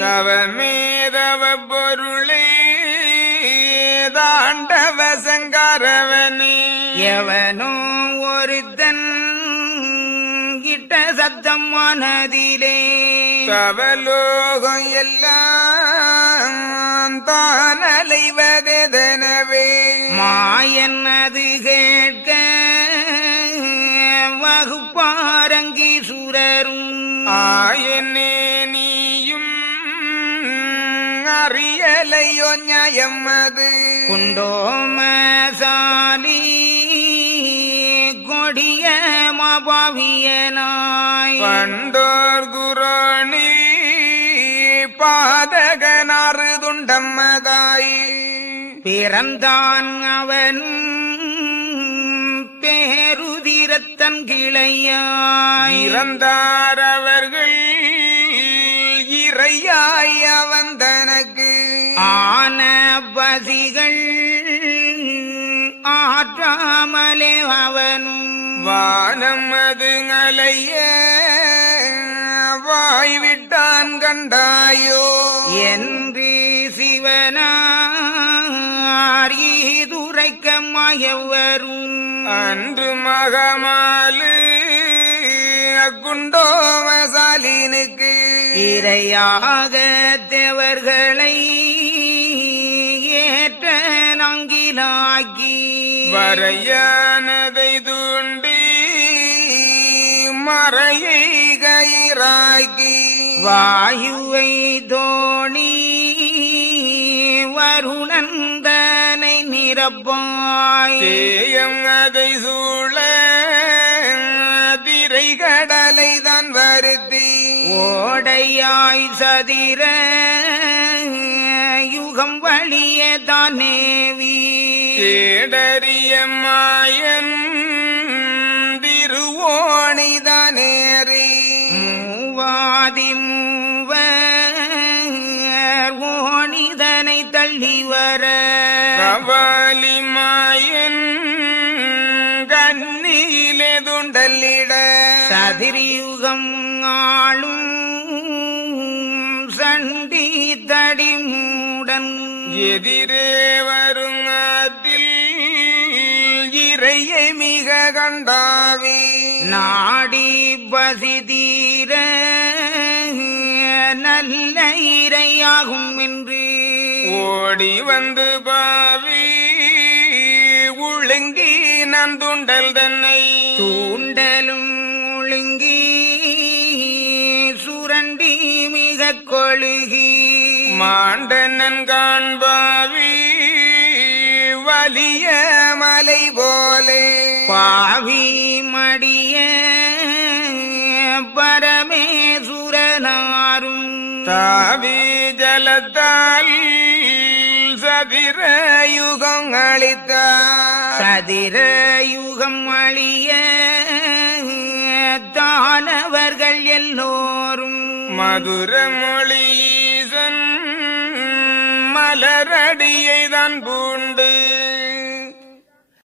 தவமேதவ பொருளே தாண்டவ சங்காரவனே எவனோ ஒருத்தன் கிட்ட சத்தம் மனதிலே தவலோகம் எல்லாம் தான் அலைவதெனவே மாயன்னது கேட்க வகுப்பாரங்கி சுரரும் ஆயனே நீயும் அறியலையோ நியாயம் அது குண்டோமசாலி கொடிய மாபாவியனாய் பண்டோர் குரோணி பாதகனாறு துண்டம்மதாய் பிறந்தான் அவன் பேருதிரத்தன் கிளையாய் இறந்தார் அவர்கள் இறையாய் அவன் தனக்கு ஆன பசிகள் ஆற்றாமலே அவனும் வானம் அது அலைய வாய்விட்டான் கண்டாயோ என்று சிவனார் ஈதுரைக்க மயவரும் அன்று மகமாலு குண்டோமசாலினுக்கு இரையாக தேவர்களை ஏற்ற நங்கிலாக்கி வரையானதை தூண்டி மறையை கயிறாக்கி வாயுவை தோணி வருணந்தனை நிரப்பாய் தேயம் அதை சூழ திரை கடலை தான் வருத்தி ஓடையாய் சதிர யுகம் வழிய தானேவி கேடறிய மாயன் திருவோணிதானேறி மூவாதி மூவர் ஓணிதனை தள்ளி வர கவாலி மாயன் கண்ணிலே துண்டல்லிட சதிரியுகம் ஆளும் சண்டி தடிமூடன் எதிரே வரும் அதில் இறையை மிக கண்டாவி நாடி பசி தீர நல்ல இரையாகும் என்று ஓடி வந்து பாவி உழுங்கி நந்துண்டல் தன்னை தூண்டலும் ஒழுங்கி சுரண்டி மிக கொழுகி மாண்டனன் காண்பாவி வலிய மலை போலே பாவி மடிய பரமேசுரனாரும் தாவி ஜலத்தால் சதிர யுகம் அளித்தார் சதிர யுகம் அழிய தானவர்கள் எல்லோரும் மதுர மொழீசன் மலரடியை தான் பூண்டு